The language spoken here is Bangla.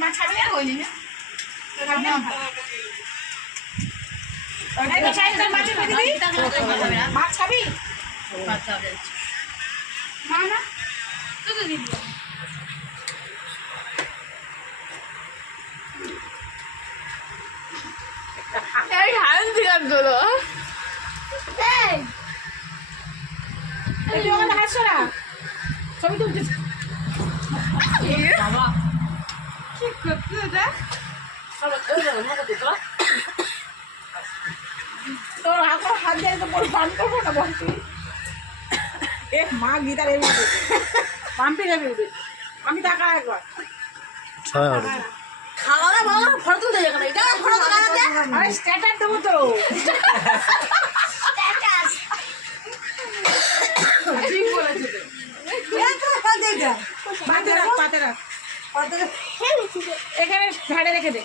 মাছ খাবি আর হইনি না মাছ খাবি না না তুই তো দিবি এই হান দিলাম তোলো এই এই ওখানে হাসো না ছবি তুলছিস বাবা কি করতে দে তোর হাত দিয়ে তো বল পান করবো না বলছি এক মা গীতার এই পাম্পি যাবে আমি টাকা একবার খাওয়া দাওয়া ফটো তুলতে যাবে না এটা ফটো তোলা দে আরে স্ট্যাটাস দেবো তো স্ট্যাটাস ঠিক বলেছিস এত কথা দেখা পাতে রাখ এখানে ঝাড়ে রেখে দে